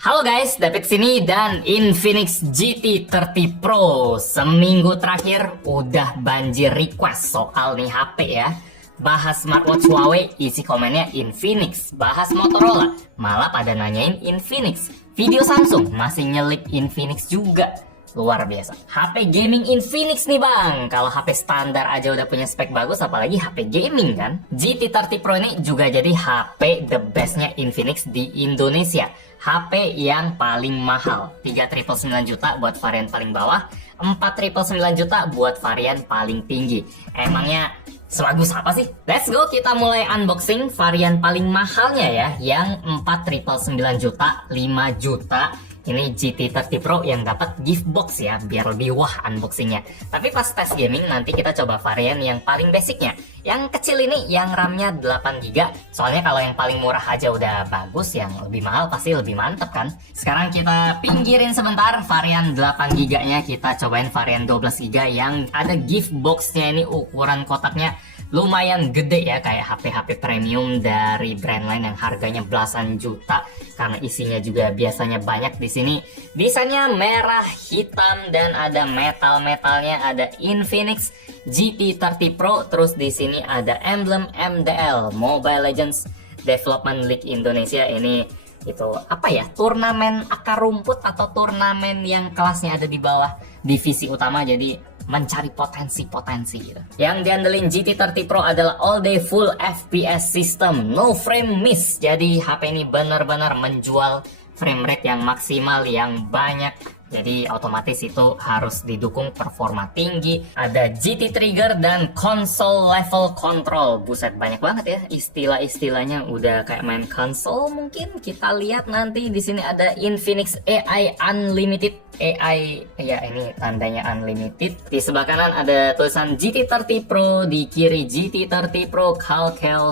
Halo guys, David sini dan Infinix GT30 Pro. Seminggu terakhir udah banjir request soal nih HP ya. Bahas smartwatch Huawei, isi komennya Infinix. Bahas Motorola, malah pada nanyain Infinix. Video Samsung, masih nyelip Infinix juga. Luar biasa. HP gaming Infinix nih bang. Kalau HP standar aja udah punya spek bagus, apalagi HP gaming kan. GT30 Pro ini juga jadi HP the bestnya Infinix di Indonesia. HP yang paling mahal, 3.999 juta buat varian paling bawah, 4.999 juta buat varian paling tinggi. Emangnya sebagus apa sih? Let's go, kita mulai unboxing varian paling mahalnya ya, yang 4.999 juta, 5 juta. Ini GT30 Pro yang dapat gift box ya, biar lebih wah unboxingnya. Tapi pas tes gaming nanti kita coba varian yang paling basicnya. Yang kecil ini yang RAM-nya 8GB. Soalnya kalau yang paling murah aja udah bagus, yang lebih mahal pasti lebih mantep kan. Sekarang kita pinggirin sebentar varian 8GB-nya, kita cobain varian 12GB yang ada gift box-nya. Ini ukuran kotaknya lumayan gede ya, kayak HP-HP premium dari brand lain yang harganya belasan juta, karena isinya juga biasanya banyak. Di sini desainnya merah hitam dan ada metal-metalnya, ada Infinix GT30 Pro. Terus di sini ada emblem MDL, Mobile Legends Development League Indonesia. Ini itu apa ya, turnamen akar rumput atau turnamen yang kelasnya ada di bawah divisi utama, jadi mencari potensi-potensi gitu. Yang diandelin GT30 Pro adalah all day full FPS system, no frame miss. Jadi HP ini benar-benar menjual frame rate yang maksimal, yang banyak. Jadi otomatis itu harus didukung performa tinggi. Ada GT Trigger dan console level control. Buset, banyak banget ya istilah-istilahnya, udah kayak main console mungkin. Kita lihat nanti di sini ada Infinix AI Unlimited. AI ya, ini tandanya unlimited. Di sebelah kanan ada tulisan GT30 Pro, di kiri GT30 Pro Calcal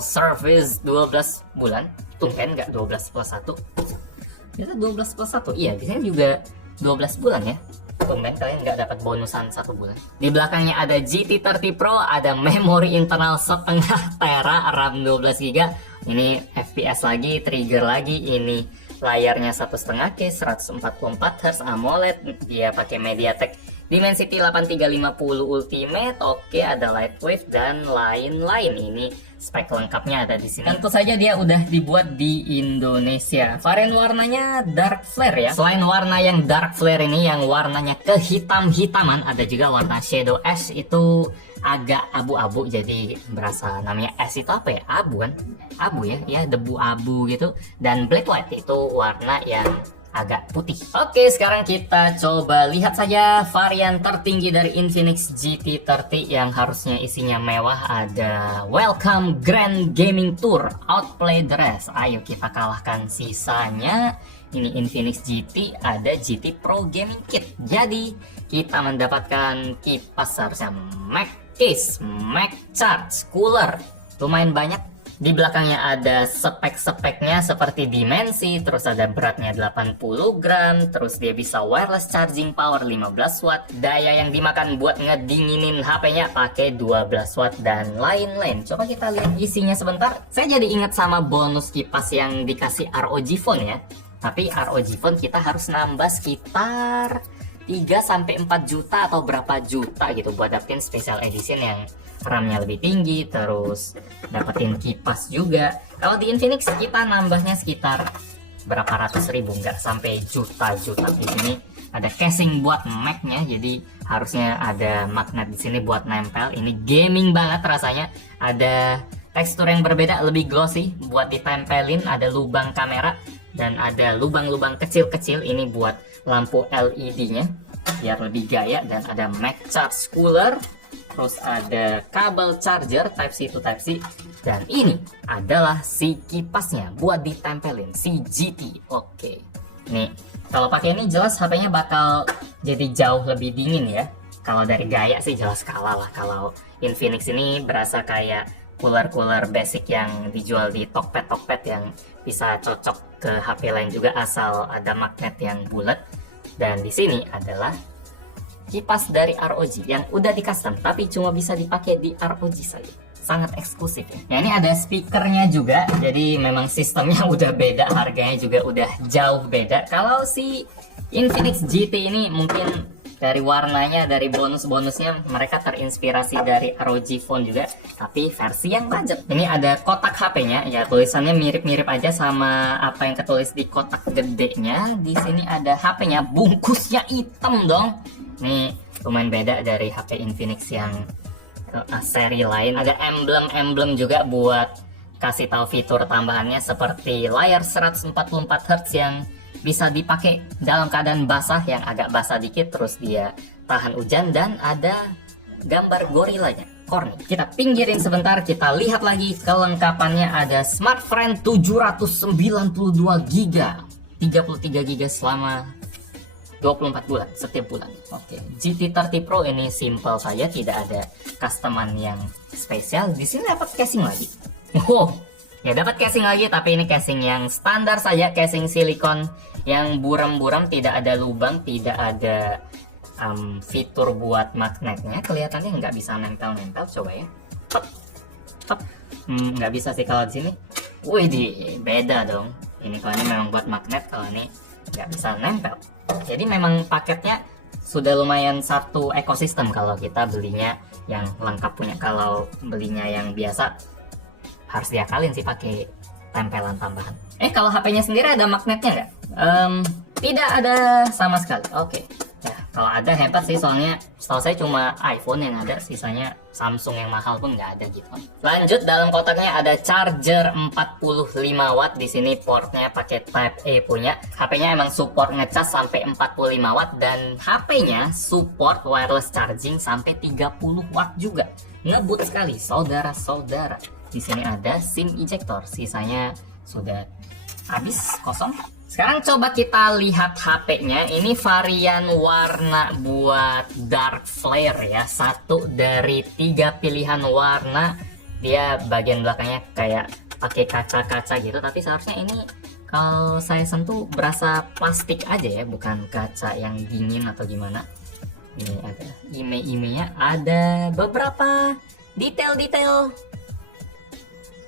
Service 12 bulan. Tumpen nggak 12 plus 1? Biasa 12 plus 1, iya biasanya juga 12 bulan ya. Tumben kalian nggak dapat bonusan 1 bulan. Di belakangnya ada GT30 Pro, ada memori internal setengah tera, RAM 12GB. Ini FPS lagi, trigger lagi, ini layarnya 1,5K, 144Hz AMOLED, dia pakai MediaTek Dimensity 8350 Ultimate. Oke, ada lightweight dan lain-lain. Ini spek lengkapnya ada di sini. Tentu saja dia udah dibuat di Indonesia. Varian warnanya dark flare ya. Selain warna yang dark flare ini, yang warnanya kehitam-hitaman, ada juga warna shadow ash, itu agak abu-abu, jadi berasa namanya ash itu apa ya? Abu kan? Abu ya, ya debu abu gitu. Dan black white itu warna yang agak putih. Oke, sekarang kita coba lihat saja varian tertinggi dari Infinix GT30 yang harusnya isinya mewah. Ada Welcome Grand Gaming Tour, Outplay the Rest. Ayo kita kalahkan sisanya. Ini Infinix GT, ada GT Pro Gaming Kit. Jadi kita mendapatkan kipas, harusnya Mac Case, Mac Charge, cooler, lumayan banyak. Di belakangnya ada spek-speknya seperti dimensi, terus ada beratnya 80 gram, terus dia bisa wireless charging power 15 watt, daya yang dimakan buat ngedinginin HP-nya pakai 12 watt, dan lain-lain. Coba kita lihat isinya sebentar. Saya jadi ingat sama bonus kipas yang dikasih ROG Phone ya. Tapi ROG Phone kita harus nambah sekitar 3-4 juta atau berapa juta gitu buat dapetin special edition yang RAM-nya lebih tinggi, terus dapetin kipas juga. Kalau di Infinix kita nambahnya sekitar berapa ratus ribu, nggak sampai juta-juta. Di sini ada casing buat Mac-nya, jadi harusnya ada magnet di sini buat nempel. Ini gaming banget rasanya. Ada tekstur yang berbeda, lebih glossy buat ditempelin. Ada lubang kamera dan ada lubang-lubang kecil-kecil. Ini buat lampu LED-nya biar lebih gaya. Dan ada Mac Charge Cooler. Terus ada kabel charger Type-C to Type-C. Dan ini adalah si kipasnya buat ditempelin, si GT. Oke. Nih, kalau pakai ini jelas HP-nya bakal jadi jauh lebih dingin ya. Kalau dari gaya sih jelas kalah lah. Kalau Infinix ini berasa kayak cooler-cooler basic yang dijual di Tokped yang bisa cocok ke HP lain juga asal ada magnet yang bulat. Dan di sini adalah kipas dari ROG yang udah di custom, tapi cuma bisa dipakai di ROG saja. sangat eksklusif ya. Ya ini ada speakernya juga, jadi memang sistemnya udah beda, harganya juga udah jauh beda. Kalau si Infinix GT ini mungkin dari warnanya, dari bonus-bonusnya mereka terinspirasi dari ROG Phone juga, tapi versi yang budget. Ini ada kotak HP-nya, ya tulisannya mirip-mirip aja sama apa yang ketulis di kotak gedenya. Di sini ada HP-nya, bungkusnya hitam dong. Ini lumayan beda dari HP Infinix yang seri lain. Ada emblem-emblem juga buat kasih tahu fitur tambahannya seperti layar 144 Hz yang bisa dipakai dalam keadaan basah, yang agak basah dikit, terus dia tahan hujan, dan ada gambar gorilanya, Corny. Kita pinggirin sebentar, kita lihat lagi kelengkapannya. Ada Smart Friend 792 GB, 33 GB selama 24 bulan setiap bulan. Oke, GT30 Pro ini simple saja, tidak ada customan yang spesial. Di sini dapat casing lagi. Wow, ya dapat casing lagi, tapi ini casing yang standar saja, casing silikon yang buram-buram, tidak ada lubang, tidak ada fitur buat magnetnya. Kelihatannya nggak bisa nempel-nempel, coba ya. Nggak bisa sih kalau di sini. Wih, beda dong. Ini kalau ini memang buat magnet, kalau ini nggak bisa nempel. Jadi memang paketnya sudah lumayan satu ekosistem kalau kita belinya yang lengkap punya. Kalau belinya yang biasa harus diakalin sih pakai tempelan tambahan. Kalau HP-nya sendiri ada magnetnya nggak? Tidak ada sama sekali. Oke. Ya, kalau ada hebat sih, soalnya setahu saya cuma iPhone yang ada, sisanya Samsung yang mahal pun nggak ada gitu. Lanjut, dalam kotaknya ada charger 45 watt. Di sini portnya pakai Type A punya. HP-nya emang support ngecas sampai 45 watt, dan HP-nya support wireless charging sampai 30 watt juga. Ngebut sekali, saudara-saudara. Di sini ada SIM ejector, sisanya sudah habis, kosong. Sekarang coba kita lihat HP-nya. Ini varian warna buat dark flare ya. Satu dari 3 pilihan warna. Dia bagian belakangnya kayak pakai kaca-kaca gitu, tapi seharusnya ini kalau saya sentuh berasa plastik aja ya, bukan kaca yang dingin atau gimana. Ini ada ime-imenya, ada beberapa detail-detail,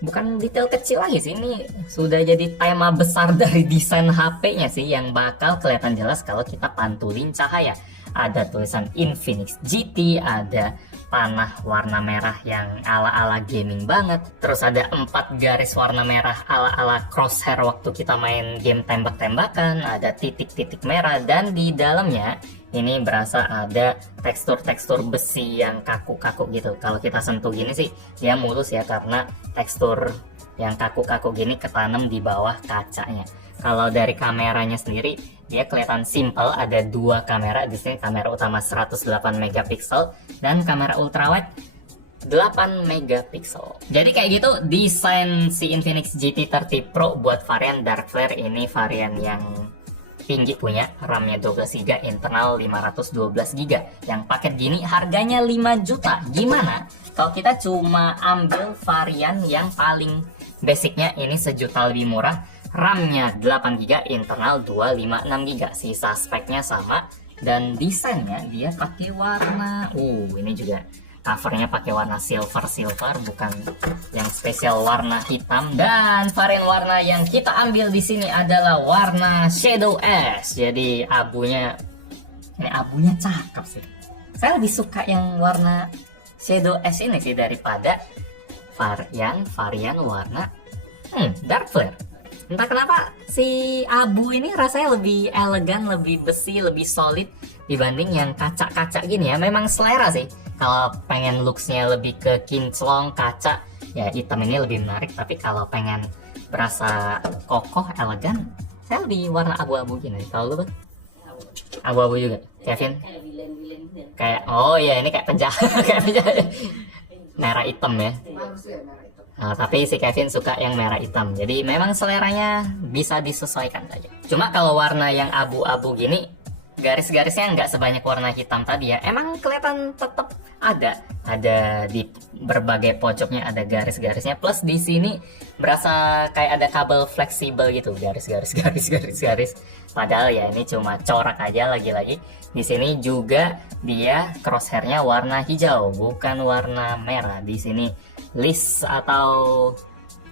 bukan detail kecil lagi sih, ini sudah jadi tema besar dari desain HP-nya sih, yang bakal kelihatan jelas kalau kita pantulin cahaya. Ada tulisan Infinix GT, ada panah warna merah yang ala-ala gaming banget, terus ada 4 garis warna merah ala-ala crosshair waktu kita main game tembak-tembakan, ada titik-titik merah, dan di dalamnya ini berasa ada tekstur-tekstur besi yang kaku-kaku gitu. Kalau kita sentuh gini sih dia mulus ya, karena tekstur yang kaku-kaku gini ketanam di bawah kacanya. Kalau dari kameranya sendiri dia kelihatan simple, ada 2 kamera di sini, kamera utama 108 megapiksel dan kamera ultrawide 8 megapiksel. Jadi kayak gitu desain si Infinix GT30 Pro buat varian dark flare. Ini varian yang tinggi punya, RAM-nya 12 GB, internal 512 GB. Yang paket gini harganya 5 juta. Gimana kalau kita cuma ambil varian yang paling basicnya, ini sejuta lebih murah, RAM-nya 8 GB, internal 256 GB. Sisa speknya sama, dan desainnya dia pakai warna, ini juga covernya pakai warna silver, bukan yang spesial warna hitam. Dan varian warna yang kita ambil di sini adalah warna Shadow Ash. Jadi abunya, ini abunya cakep sih. Saya lebih suka yang warna Shadow Ash ini sih daripada varian warna dark flare. Entah kenapa si abu ini rasanya lebih elegan, lebih besi, lebih solid dibanding yang kaca-kaca gini ya. Memang selera sih. Kalau pengen looksnya lebih ke kinclong kaca, ya hitam ini lebih menarik. Tapi kalau pengen berasa kokoh, elegan, saya lebih warna abu-abu gini. Kalau lu, abu-abu juga, Kevin? Kayak, oh ya ini kayak penjahat, kayak penjahat. Merah hitam ya. Nah, tapi si Kevin suka yang merah hitam. Jadi memang seleranya bisa disesuaikan saja. Cuma kalau warna yang abu-abu gini, garis-garisnya nggak sebanyak warna hitam tadi ya. Emang kelihatan tetap ada di berbagai pojoknya ada garis-garisnya. Plus di sini berasa kayak ada kabel fleksibel gitu, garis-garis. Padahal ya ini cuma corak aja lagi-lagi. Di sini juga dia crosshairnya warna hijau, bukan warna merah. Di sini list atau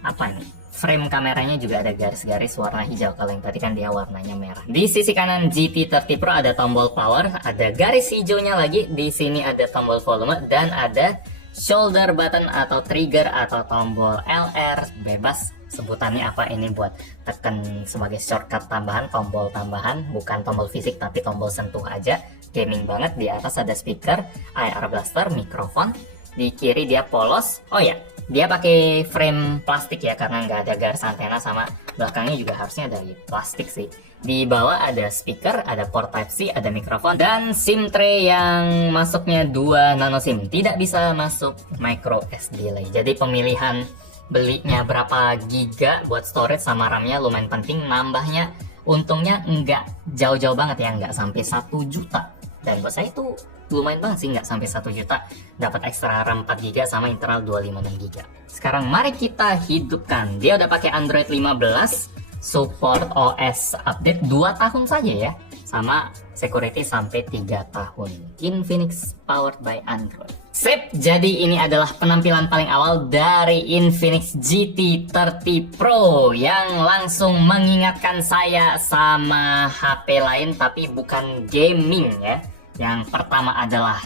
apa nih, frame kameranya juga ada garis-garis warna hijau. Kalau yang tadi kan dia warnanya merah. Di sisi kanan GT30 Pro ada tombol power, ada garis hijaunya lagi. Di sini ada tombol volume dan ada shoulder button atau trigger atau tombol LR, bebas sebutannya apa, ini buat tekan sebagai shortcut tambahan, tombol tambahan, bukan tombol fisik tapi tombol sentuh aja. Gaming banget. Di atas ada speaker, IR blaster, mikrofon. Di kiri dia polos. Oh ya, dia pakai frame plastik ya karena nggak ada garis antena, sama belakangnya juga harusnya dari plastik sih. Di bawah ada speaker, ada port Type-C, ada mikrofon, dan SIM tray yang masuknya 2 nano SIM. Tidak bisa masuk micro SD lagi. Jadi pemilihan belinya berapa giga buat storage sama RAM-nya lumayan penting. Nambahnya untungnya nggak jauh-jauh banget ya, nggak sampai 1 juta. Dan buat saya itu lumayan banget sih, nggak sampai 1 juta. Dapat ekstra RAM 4 GB sama internal 256 GB. Sekarang mari kita hidupkan. Dia udah pakai Android 15. Support OS update 2 tahun saja ya, sama security sampai 3 tahun. Infinix powered by Android. Sip, jadi ini adalah penampilan paling awal dari Infinix GT30 Pro yang langsung mengingatkan saya sama HP lain tapi bukan gaming ya. Yang pertama adalah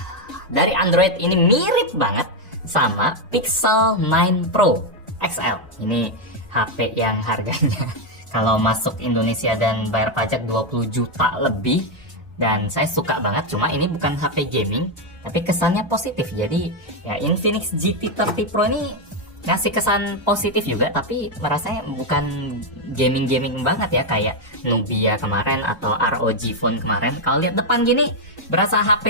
dari Android, ini mirip banget sama Pixel 9 Pro XL. Ini HP yang harganya kalau masuk Indonesia dan bayar pajak 20 juta lebih. Dan saya suka banget, cuma ini bukan HP gaming, tapi kesannya positif. Jadi ya Infinix GT30 Pro ini ngasih kesan positif juga, tapi merasanya bukan gaming-gaming banget ya, kayak Nubia kemarin atau ROG Phone kemarin. Kalau lihat depan gini, berasa HP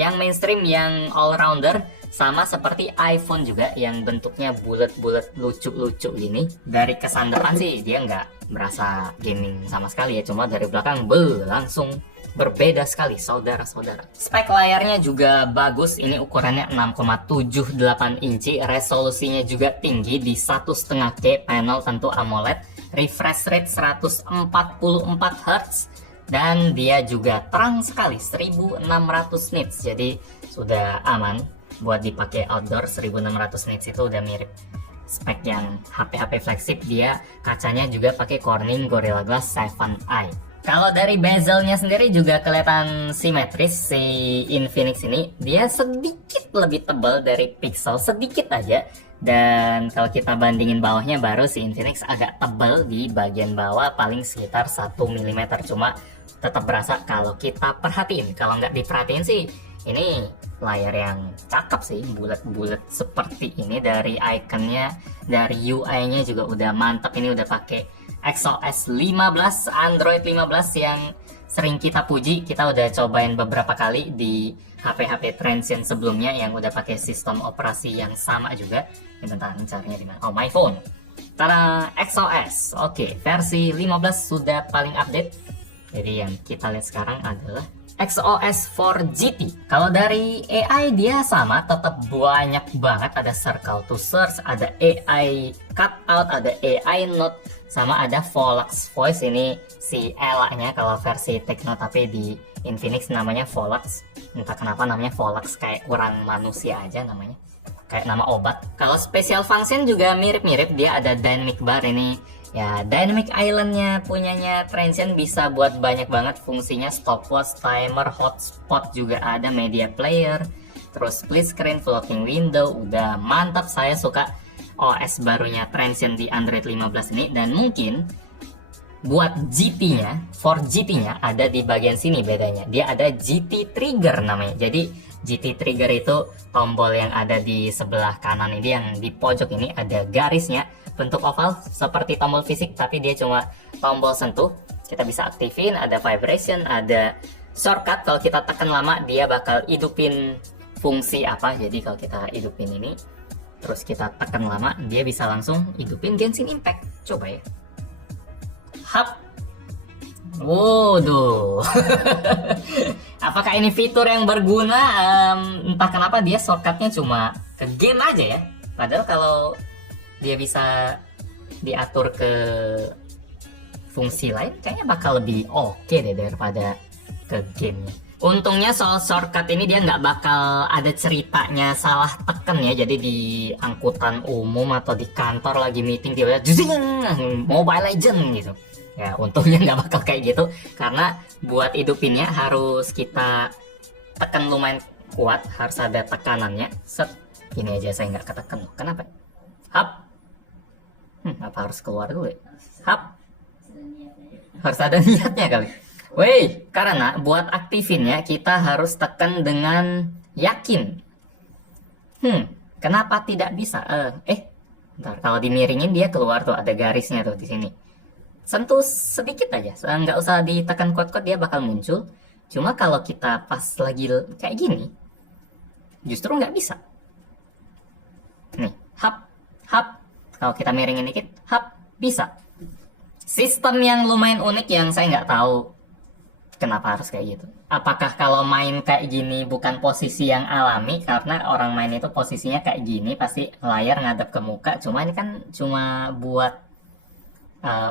yang mainstream, yang all-rounder. Sama seperti iPhone juga yang bentuknya bulat-bulat lucu-lucu gini. Dari kesan depan sih dia nggak berasa gaming sama sekali ya, cuma dari belakang langsung berbeda sekali saudara-saudara. Spek layarnya juga bagus, ini ukurannya 6,78 inci, resolusinya juga tinggi di 1,5K, panel tentu AMOLED, refresh rate 144 Hz, dan dia juga terang sekali 1600 nits, jadi sudah aman buat dipakai outdoor. 1600 nits itu udah mirip spek yang HP-HP flagship. Dia kacanya juga pakai Corning Gorilla Glass 7i. Kalau dari bezelnya sendiri juga kelihatan simetris. Si Infinix ini dia sedikit lebih tebal dari Pixel, sedikit aja. Dan kalau kita bandingin bawahnya, baru si Infinix agak tebal di bagian bawah, paling sekitar 1 mm. Cuma tetap berasa kalau kita perhatiin. Kalau nggak diperhatiin sih, ini layar yang cakep sih, bulat-bulat seperti ini. Dari ikonnya, dari UI-nya juga udah mantep. Ini udah pakai XOS 15, Android 15 yang sering kita puji. Kita udah cobain beberapa kali di HP-HP Transsion sebelumnya yang udah pakai sistem operasi yang sama juga. Ini bentar, caranya di mana? Oh, my phone. Tada, XOS. Oke, versi 15 sudah paling update. Jadi yang kita lihat sekarang adalah XOS 4 GT. Kalau dari AI dia sama, tetap banyak banget. Ada circle to search, ada AI cutout, ada AI note, sama ada Vollax voice. Ini si Ella-nya kalau versi Tecno, tapi di Infinix namanya Vollax. Entah kenapa namanya Vollax, kayak kurang manusia aja namanya, kayak nama obat. Kalau special function juga mirip-mirip, dia ada dynamic bar ini. Ya, Dynamic Island-nya punyanya Transsion bisa buat banyak banget fungsinya, stopwatch, timer, hotspot juga ada, media player, terus split screen, floating window, udah mantap. Saya suka OS barunya Transsion di Android 15 ini. Dan mungkin buat GT-nya, for GT-nya ada di bagian sini bedanya. Dia ada GT Trigger namanya. Jadi GT Trigger itu tombol yang ada di sebelah kanan ini, yang di pojok ini ada garisnya, bentuk oval seperti tombol fisik, tapi dia cuma tombol sentuh. Kita bisa aktifin, ada vibration, ada shortcut. Kalau kita tekan lama dia bakal hidupin fungsi apa. Jadi kalau kita hidupin ini terus kita tekan lama, dia bisa langsung hidupin Genshin Impact. Coba ya. Hap. Waduh. Apakah ini fitur yang berguna? Entah kenapa dia shortcutnya cuma ke game aja ya. Padahal kalau dia bisa diatur ke fungsi lain, kayaknya bakal lebih oke deh daripada ke gamenya. Untungnya soal shortcut ini dia nggak bakal ada ceritanya salah tekan ya. Jadi di angkutan umum atau di kantor lagi meeting tiba-tiba juzing, Mobile Legend gitu. Ya untungnya nggak bakal kayak gitu. Karena buat hidupinnya harus kita tekan lumayan kuat. Harus ada tekanannya. Set. Ini aja saya nggak ketekan. Kenapa? Hap. Apa harus keluar dulu ya? Hap. Harus ada niatnya kali. Woi, karena buat aktifinnya kita harus tekan dengan yakin. Kenapa tidak bisa? Bentar, kalau dimiringin dia keluar tuh, ada garisnya tuh di sini. Sentuh sedikit aja, nggak usah ditekan kuat-kuat dia bakal muncul. Cuma kalau kita pas lagi kayak gini, justru nggak bisa. Nih, hap, hap. Kalau kita miringin dikit, hap, bisa. Sistem yang lumayan unik yang saya nggak tahu kenapa harus kayak gitu. Apakah kalau main kayak gini bukan posisi yang alami, karena orang main itu posisinya kayak gini pasti layar ngadep ke muka. Cuma ini kan cuma buat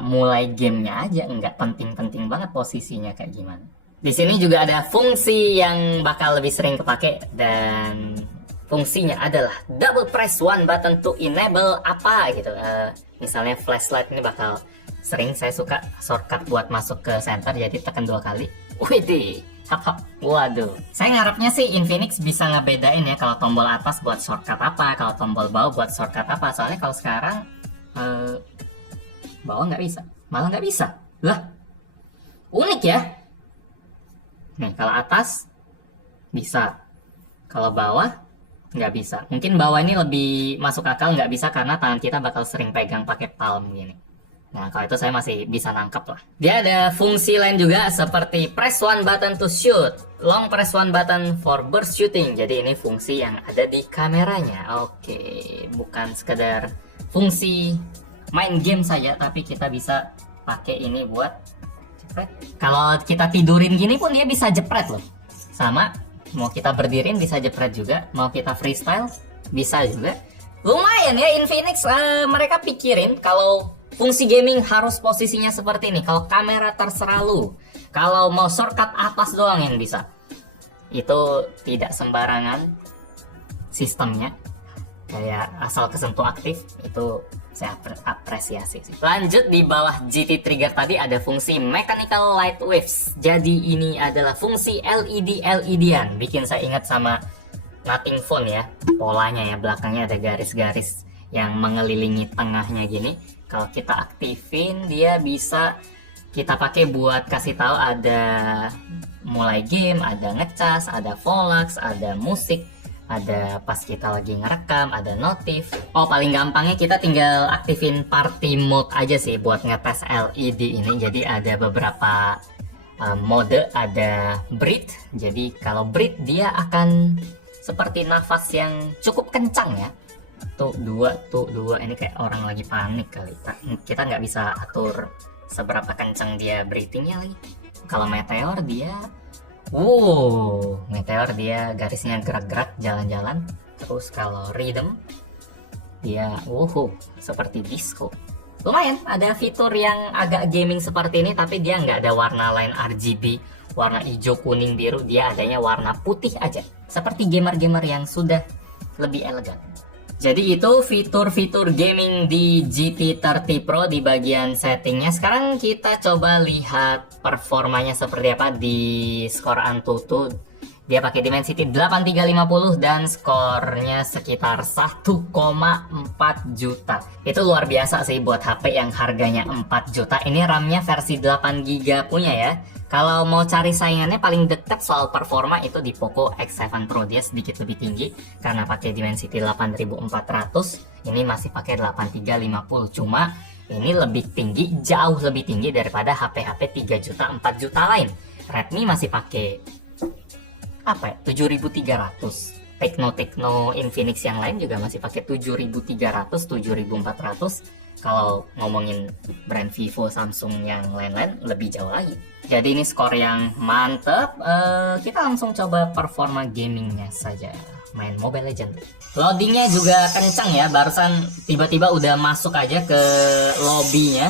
mulai gamenya aja, nggak penting-penting banget posisinya kayak gimana. Di sini juga ada fungsi yang bakal lebih sering kepake, dan fungsinya adalah double press one button to enable apa gitu. Misalnya flashlight ini bakal sering saya suka shortcut buat masuk ke center, jadi tekan 2 kali. Widih, hap hap. Waduh. Saya ngarepnya sih Infinix bisa ngebedain ya kalau tombol atas buat shortcut apa, kalau tombol bawah buat shortcut apa. Soalnya kalau sekarang bawah nggak bisa, malah nggak bisa. Lah, unik ya. Nih kalau atas bisa, kalau bawah nggak bisa. Mungkin bawah ini lebih masuk akal nggak bisa karena tangan kita bakal sering pegang pakai palm gini. Nah, kalau itu saya masih bisa nangkep lah. Dia ada fungsi lain juga seperti press one button to shoot, long press one button for burst shooting. Jadi ini fungsi yang ada di kameranya. Oke, bukan sekedar fungsi main game saja, tapi kita bisa pakai ini buat jepret. Kalau kita tidurin gini pun dia bisa jepret loh. Sama, mau kita berdirin bisa jepret juga, mau kita freestyle bisa juga. Lumayan ya Infinix, mereka pikirin kalau fungsi gaming harus posisinya seperti ini. Kalau kamera terserah lu. Kalau mau shortcut atas doang yang bisa. Itu tidak sembarangan sistemnya. Kayak asal kesentuh aktif, itu saya apresiasi sih. Lanjut, di bawah GT Trigger tadi ada fungsi Mechanical Light Waves. Jadi ini adalah fungsi LED-LED-an. Bikin saya ingat sama Nothing Phone ya. Polanya ya, belakangnya ada garis-garis yang mengelilingi tengahnya gini. Kalau kita aktifin dia bisa kita pakai buat kasih tahu ada mulai game, ada ngecas, ada Vlogs, ada musik, ada pas kita lagi ngerekam, ada notif. Oh, paling gampangnya kita tinggal aktifin party mode aja sih buat ngetes LED ini. Jadi ada beberapa mode, ada breathe. Jadi kalau breathe dia akan seperti nafas yang cukup kencang ya. Tuh dua, ini kayak orang lagi panik kali. Kita nggak bisa atur seberapa kencang dia breathingnya lagi. Kalau meteor dia meteor dia garisnya gerak-gerak jalan-jalan. Terus kalau rhythm dia seperti disco. Lumayan, ada fitur yang agak gaming seperti ini, tapi dia nggak ada warna lain RGB, warna hijau, kuning, biru. Dia adanya warna putih aja, seperti gamer-gamer yang sudah lebih elegan. Jadi itu fitur-fitur gaming di GT30 Pro di bagian settingnya. Sekarang kita coba lihat performanya seperti apa di skor Antutu. Dia pakai Dimensity 8350 dan skornya sekitar 1,4 juta. Itu luar biasa sih buat HP yang harganya 4 juta. Ini RAM-nya versi 8 GB punya ya. Kalau mau cari saingannya paling dekat soal performa itu di Poco X7 Pro. Dia sedikit lebih tinggi karena pakai Dimensity 8400. Ini masih pakai 8350. Cuma ini lebih tinggi, jauh lebih tinggi daripada HP-HP 3 juta, 4 juta lain. Redmi masih pakai 7300. Tekno Infinix yang lain juga masih pakai 7300, 7400. Kalau ngomongin brand Vivo, Samsung yang lain-lain lebih jauh lagi. Jadi ini skor yang mantep. Kita langsung coba performa gamingnya saja, main Mobile Legends. Loadingnya juga kencang ya. Barusan tiba-tiba udah masuk aja ke lobbynya.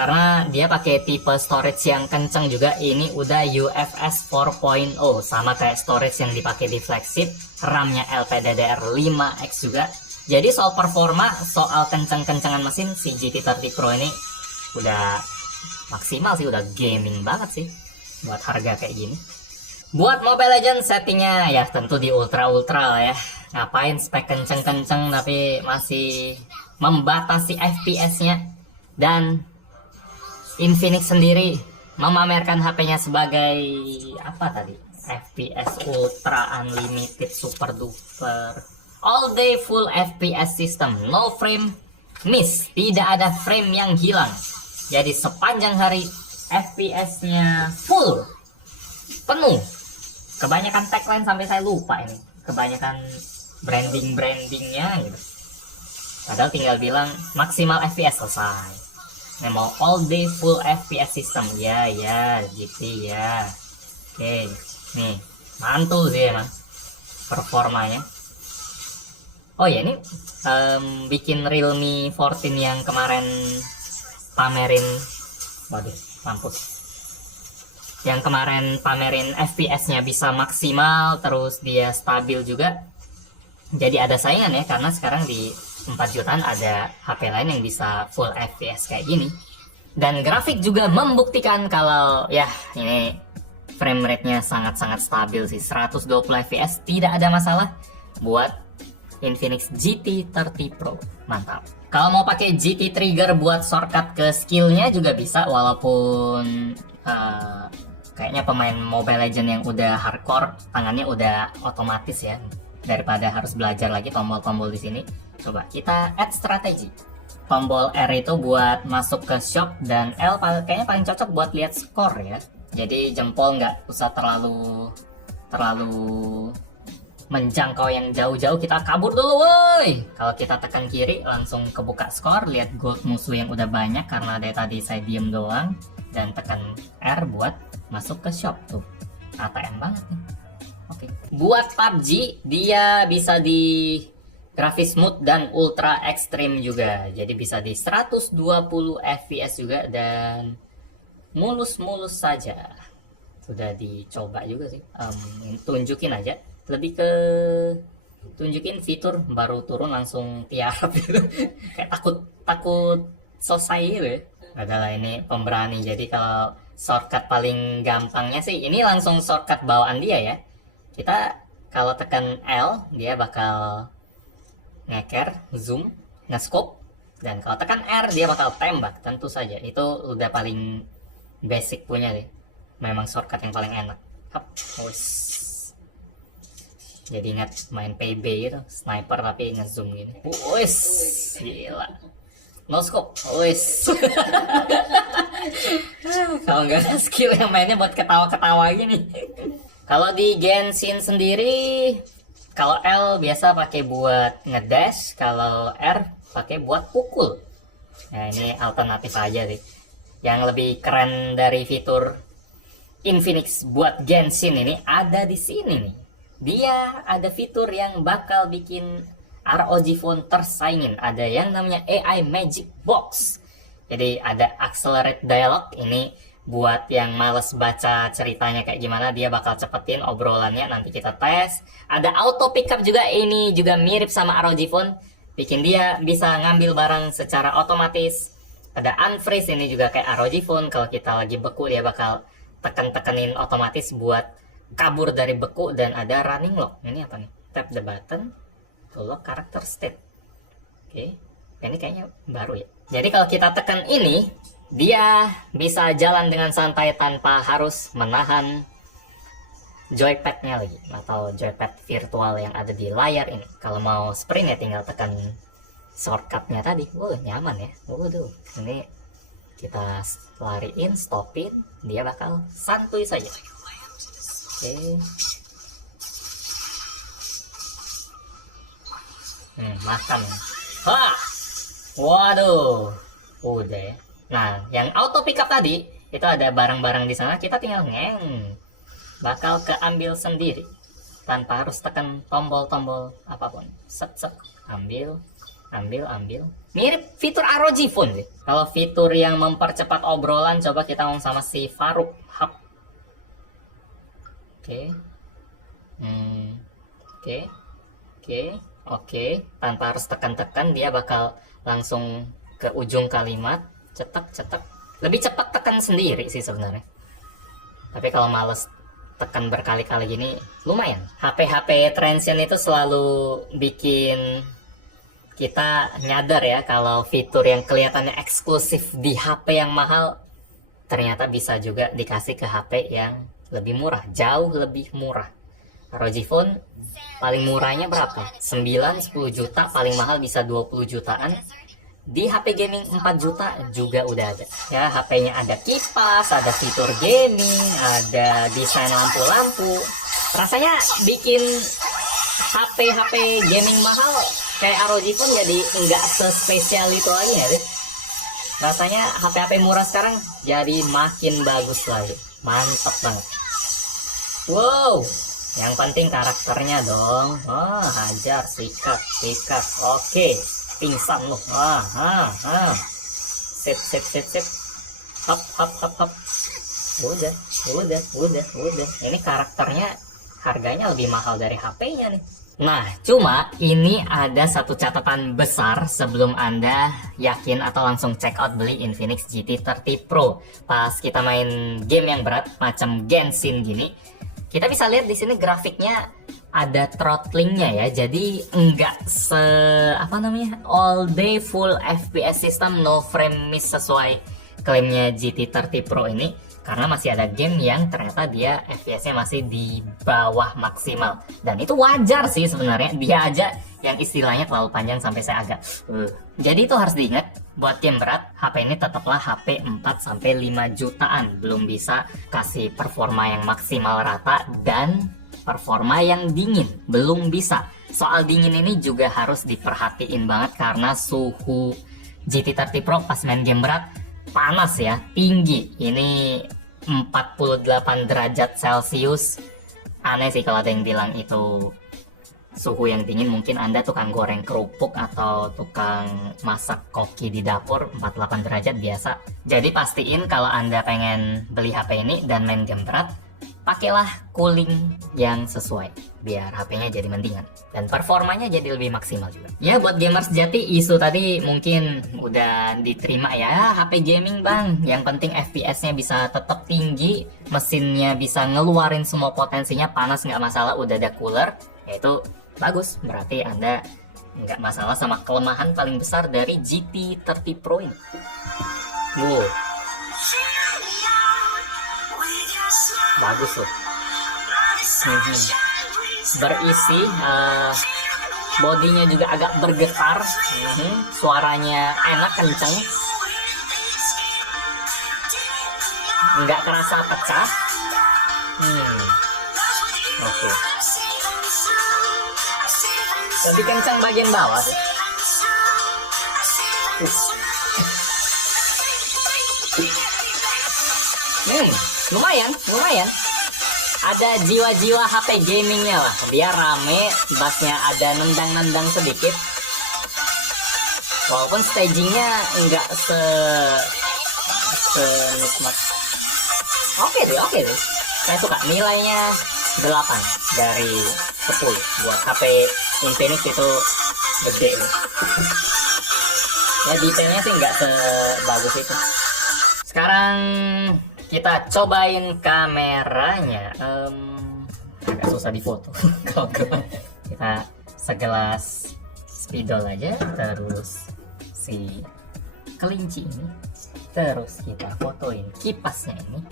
karena dia pakai tipe storage yang kenceng juga. Ini udah UFS 4.0 sama kayak storage yang dipakai di flagship. RAM-nya LPDDR5X juga. Jadi soal performa, soal kenceng-kencengan mesin, si GT30 Pro ini udah maksimal sih, udah gaming banget sih buat harga kayak gini. Buat Mobile Legends settingnya ya tentu di ultra lah ya. Ngapain spek kenceng-kenceng tapi masih membatasi FPS-nya. Dan Infinix sendiri memamerkan HP-nya sebagai apa tadi? FPS Ultra Unlimited Super Duper All Day Full FPS System, no frame miss, tidak ada frame yang hilang. Jadi sepanjang hari FPS-nya full, penuh. Kebanyakan tagline sampai saya lupa ini. Kebanyakan brandingnya gitu. Padahal tinggal bilang maksimal FPS selesai. Nah, mau all day full FPS system ya gitu ya. Oke, nih mantul sih emang performanya. Oh ya, ini bikin Realme 14 yang kemarin pamerin, waduh mampus, yang kemarin pamerin FPS-nya bisa maksimal, terus dia stabil juga. Jadi ada saingan ya, karena sekarang di 4 jutaan ada HP lain yang bisa full FPS kayak gini. Dan grafik juga membuktikan kalau ya ini frame rate-nya sangat-sangat stabil sih. 120 FPS tidak ada masalah buat Infinix GT30 Pro. Mantap. Kalau mau pakai GT Trigger buat shortcut ke skillnya juga bisa, walaupun kayaknya pemain Mobile Legends yang udah hardcore tangannya udah otomatis ya, daripada harus belajar lagi tombol-tombol di sini. Coba kita add strategi. Tombol R itu buat masuk ke shop, dan L kayaknya paling cocok buat lihat skor ya. Jadi jempol nggak usah terlalu menjangkau yang jauh-jauh, kita kabur dulu woi. Kalau kita tekan kiri langsung kebuka skor, lihat gold musuh yang udah banyak karena dari tadi saya diem doang, dan tekan R buat masuk ke shop tuh. ATM banget nih. Oke. Buat PUBG dia bisa di grafis smooth dan ultra extreme juga. Jadi bisa di 120 fps juga dan mulus-mulus saja. Sudah dicoba juga sih. Tunjukin aja. Lebih ke tunjukin fitur baru turun langsung tiarap gitu. Kayak takut selesai gitu ya. Adalah ini pemberani. Jadi kalau shortcut paling gampangnya sih ini langsung shortcut bawaan dia ya. Kita kalau tekan L dia bakal ngeker, zoom, nge-scope, dan kalau tekan R dia bakal tembak. Tentu saja itu udah paling basic punya deh. Memang shortcut yang paling enak. Hap, jadi ingat main PB gitu, sniper tapi nge-zoom gini. Wes, gila. No scope, wes. Kalau nggak ada skill yang mainnya buat ketawa-ketawa gini. Kalau di Genshin sendiri, kalau L biasa pakai buat ngedash, kalau R pakai buat pukul. Nah ini alternatif aja sih. Yang lebih keren dari fitur Infinix buat Genshin ini ada di sini nih. Dia ada fitur yang bakal bikin ROG Phone tersaingin. Ada yang namanya AI Magic Box. Jadi ada Accelerate Dialog. Ini buat yang males baca ceritanya kayak gimana, dia bakal cepetin obrolannya. Nanti kita tes. Ada Auto Pickup juga. Ini juga mirip sama ROG Phone. Bikin dia bisa ngambil barang secara otomatis. Ada Unfreeze, ini juga kayak ROG Phone. Kalau kita lagi beku dia bakal tekenin otomatis buat kabur dari beku. Dan ada running lock. Ini apa nih? Tap the button to lock character state. Oke. Ini kayaknya baru ya. Jadi kalau kita tekan ini, dia bisa jalan dengan santai tanpa harus menahan joypadnya lagi, atau joypad virtual yang ada di layar ini. Kalau mau sprint ya tinggal tekan shortcutnya tadi. Wah, nyaman ya. Waduh, ini kita lariin, stopin, dia bakal santuy saja. Oke. Makan. Hah! Waduh, udah ya. Nah, yang auto pickup tadi itu ada barang-barang di sana, kita tinggal bakal keambil sendiri tanpa harus tekan tombol-tombol apapun. Set, ambil, Ambil. Mirip fitur ROG Phone sih. Kalau fitur yang mempercepat obrolan, coba kita ngomong sama si Faruk Hub. Oke. Tanpa harus tekan-tekan, dia bakal langsung ke ujung kalimat. Cetek. Lebih cepat tekan sendiri sih sebenarnya. Tapi kalau males tekan berkali-kali gini, lumayan. HP transient itu selalu bikin kita nyadar ya, kalau fitur yang kelihatannya eksklusif di HP yang mahal, ternyata bisa juga dikasih ke HP yang lebih murah, jauh lebih murah. ROG Phone paling murahnya berapa? 9-10 juta, paling mahal bisa 20 jutaan. Di HP gaming 4 juta juga udah ada. Ya, HP-nya ada kipas, ada fitur gaming, ada desain lampu-lampu. Rasanya bikin HP gaming mahal kayak ROG Phone jadi nggak sespesial itu lagi ya deh. Rasanya HP murah sekarang jadi makin bagus lagi. Mantap banget. Wow, yang penting karakternya dong. Hajar, sikat. Oke, pingsan loh. Sip. Hop. Udah. Ini karakternya harganya lebih mahal dari HP-nya nih. Nah, cuma ini ada satu catatan besar sebelum Anda yakin atau langsung check out beli Infinix GT30 Pro. Pas kita main game yang berat macam Genshin gini, kita bisa lihat di sini grafiknya ada throttlingnya ya. Jadi enggak all day full FPS system, no frame miss sesuai klaimnya GT30 Pro ini. Karena masih ada game yang ternyata dia FPS-nya masih di bawah maksimal. Dan itu wajar sih sebenarnya. Dia aja yang istilahnya terlalu panjang sampai saya agak Jadi itu harus diingat, buat game berat, HP ini tetaplah HP 4-5 jutaan. Belum bisa kasih performa yang maksimal rata dan performa yang dingin. Belum bisa. Soal dingin ini juga harus diperhatiin banget karena suhu GT30 Pro pas main game berat panas ya, tinggi. Ini 48 derajat Celcius. Aneh sih kalau ada yang bilang itu suhu yang dingin. Mungkin Anda tukang goreng kerupuk atau tukang masak koki di dapur, 48 derajat biasa. Jadi pastiin kalau Anda pengen beli HP ini dan main game berat, pakailah cooling yang sesuai biar HP-nya jadi mendingan dan performanya jadi lebih maksimal juga. Ya, buat gamers sejati, isu tadi mungkin udah diterima ya. HP gaming bang, yang penting FPS-nya bisa tetap tinggi, mesinnya bisa ngeluarin semua potensinya, panas nggak masalah, udah ada cooler, ya itu bagus. Berarti Anda nggak masalah sama kelemahan paling besar dari GT30 Pro ini. Wow, bagus loh. Berisi, bodinya juga agak bergetar, suaranya enak, kenceng, nggak kerasa pecah. Oke. Lebih kenceng bagian bawah sih. Lumayan. Ada jiwa-jiwa HP gamingnya lah. Dia rame, bassnya ada nendang-nendang sedikit. Walaupun stagingnya nggak senikmat. Oke deh. Saya suka. Nilainya 8 dari 10. Buat HP Infinix itu gede. Ya detailnya sih nggak sebagus itu. Sekarang kita cobain kameranya. Agak susah difoto. Kita segelas spidol aja, terus si kelinci ini, terus kita fotoin kipasnya ini.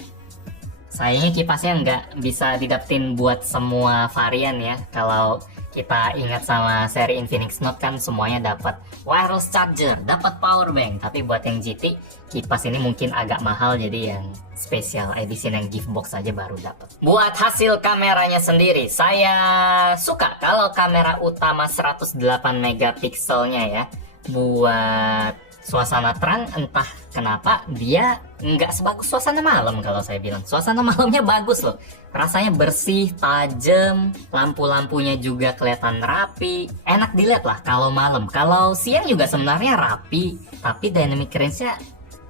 Sayangnya kipasnya nggak bisa didapetin buat semua varian ya. Kalau kita ingat sama seri Infinix Note kan semuanya dapat wireless charger, dapat power bank. Tapi buat yang GT, kipas ini mungkin agak mahal, jadi yang special edition yang gift box aja baru dapat. Buat hasil kameranya sendiri, saya suka kalau kamera utama 108 megapikselnya ya. Buat suasana terang, entah kenapa dia nggak sebagus suasana malam. Kalau saya bilang suasana malamnya bagus loh, rasanya bersih, tajam, lampu-lampunya juga kelihatan rapi, enak dilihat lah kalau malam. Kalau siang juga sebenarnya rapi, tapi dynamic range-nya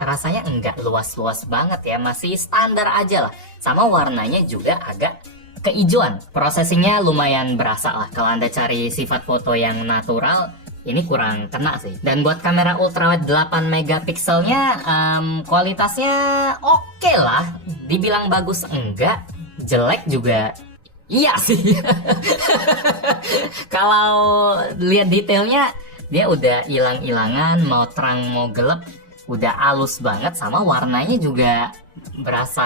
rasanya enggak luas-luas banget ya, masih standar aja lah. Sama warnanya juga agak keijuan. Processingnya lumayan berasa lah. Kalau Anda cari sifat foto yang natural, ini kurang kena sih. Dan buat kamera ultrawide 8 megapikselnya, kualitasnya oke lah. Dibilang bagus enggak, jelek juga iya sih. Kalau lihat detailnya, dia udah hilang-hilangan, mau terang mau gelap, udah halus banget. Sama warnanya juga berasa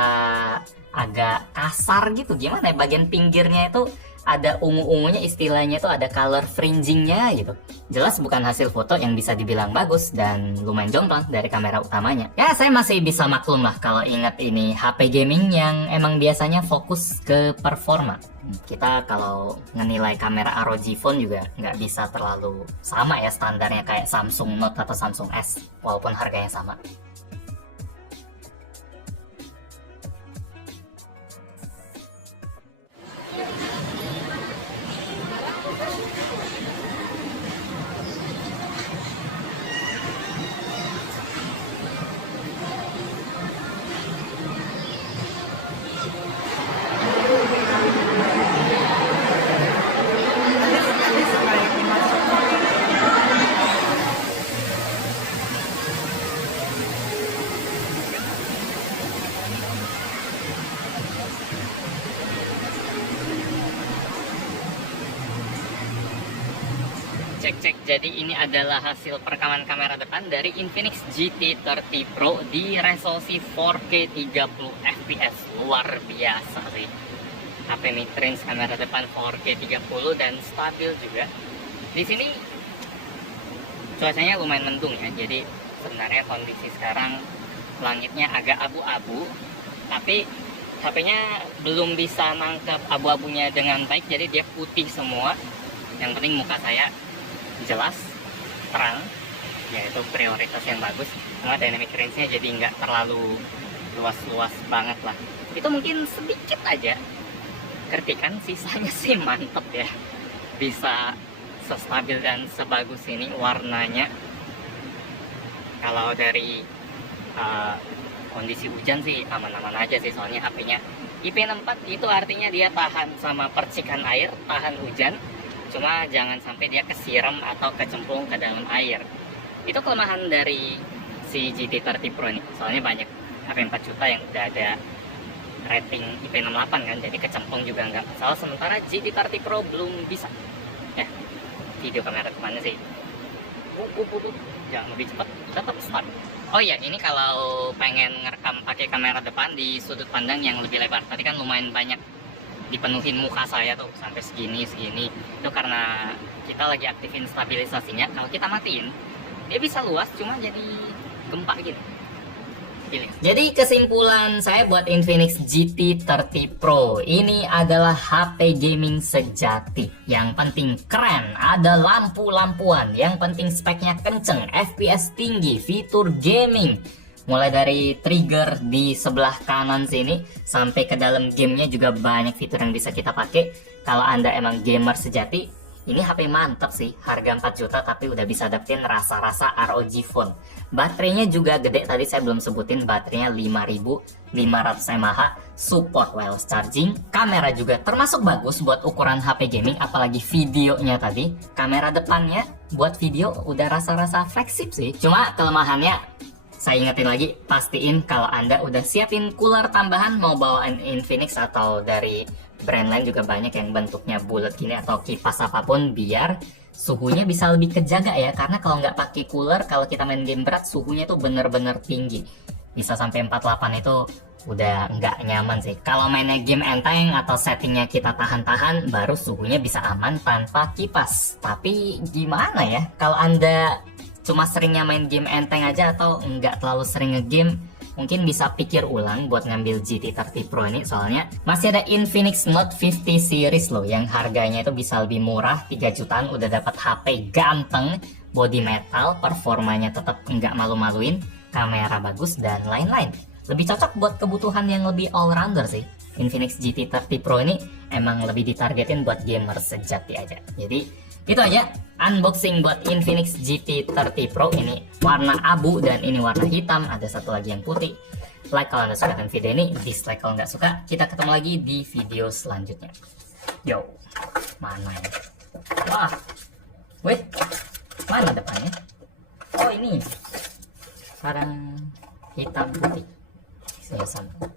agak kasar gitu. Gimana ya, bagian pinggirnya itu ada ungu-ungunya, istilahnya itu ada color fringingnya gitu. Jelas bukan hasil foto yang bisa dibilang bagus dan lumayan jomplang dari kamera utamanya. Ya saya masih bisa maklum lah kalau ingat ini HP gaming yang emang biasanya fokus ke performa. Kita kalau ngenilai kamera ROG Phone juga nggak bisa terlalu sama ya standarnya kayak Samsung Note atau Samsung S, walaupun harganya sama. Cek, jadi ini adalah hasil perekaman kamera depan dari Infinix GT30 Pro di resolusi 4K 30 fps. Luar biasa sih. HP mid-range kamera depan 4K 30 dan stabil juga. Di sini cuacanya lumayan mendung ya, jadi sebenarnya kondisi sekarang langitnya agak abu-abu, tapi HP-nya belum bisa nangkep abu-abunya dengan baik, jadi dia putih semua. Yang penting muka saya jelas, terang, yaitu prioritas yang bagus. Sama dynamic range-nya jadi nggak terlalu luas-luas banget lah. Itu mungkin sedikit aja kritikan, sisanya sih mantep ya. Bisa sestabil dan sebagus ini warnanya. Kalau dari kondisi hujan sih aman-aman aja sih, soalnya HP-nya IP64, itu artinya dia tahan sama percikan air, tahan hujan. Cuma jangan sampai dia kesiram atau kecemplung ke dalam air. Itu kelemahan dari si GT30 Pro ini. Soalnya banyak HP 4 juta yang udah ada rating IP68 kan, jadi kecemplung juga nggak masalah. Sementara GT30 Pro belum bisa. Ya, video kamera kemana sih? Jangan lebih cepat, tetap start. Oh iya, ini kalau pengen ngerekam pakai kamera depan di sudut pandang yang lebih lebar. Tadi kan lumayan banyak dipenuhin muka saya tuh sampai segini itu karena kita lagi aktifin stabilisasinya. Kalau kita matiin dia bisa luas, cuma jadi gempa gitu. Jadi kesimpulan saya buat Infinix GT30 Pro ini adalah HP gaming sejati. Yang penting keren, ada lampu-lampuan, yang penting speknya kenceng, FPS tinggi, fitur gaming mulai dari trigger di sebelah kanan sini sampai ke dalam gamenya juga banyak fitur yang bisa kita pakai. Kalau Anda emang gamer sejati, ini HP mantap sih. Harga 4 juta tapi udah bisa dapetin rasa-rasa ROG Phone. Baterainya juga gede, tadi saya belum sebutin, baterainya 5500 mAh, support wireless charging. Kamera juga termasuk bagus buat ukuran HP gaming, apalagi videonya tadi. Kamera depannya buat video udah rasa-rasa flagship sih. Cuma kelemahannya, saya ingetin lagi, pastiin kalau Anda udah siapin cooler tambahan, mau bawaan Infinix atau dari brand lain juga banyak yang bentuknya bulat gini atau kipas apapun, biar suhunya bisa lebih kejaga ya. Karena kalau nggak pakai cooler, kalau kita main game berat, suhunya tuh bener-bener tinggi. Bisa sampai 48 itu udah nggak nyaman sih. Kalau mainnya game enteng atau settingnya kita tahan-tahan, baru suhunya bisa aman tanpa kipas. Tapi gimana ya, kalau Anda cuma seringnya main game enteng aja atau nggak terlalu sering ngegame, mungkin bisa pikir ulang buat ngambil GT30 Pro ini. Soalnya masih ada Infinix Note 50 series loh, yang harganya itu bisa lebih murah, 3 jutaan udah dapat HP ganteng, body metal, performanya tetap nggak malu-maluin, kamera bagus, dan lain-lain. Lebih cocok buat kebutuhan yang lebih all-rounder sih. Infinix GT30 Pro ini emang lebih ditargetin buat gamer sejati aja. Jadi itu aja unboxing buat Infinix GT30 Pro. Ini warna abu dan ini warna hitam, ada satu lagi yang putih. Like kalau anda suka dengan video ini, dislike kalau nggak suka. Kita ketemu lagi di video selanjutnya. Yo, mana ini? Wah, wait, mana depannya? Oh ini, sekarang hitam putih. Saya sama.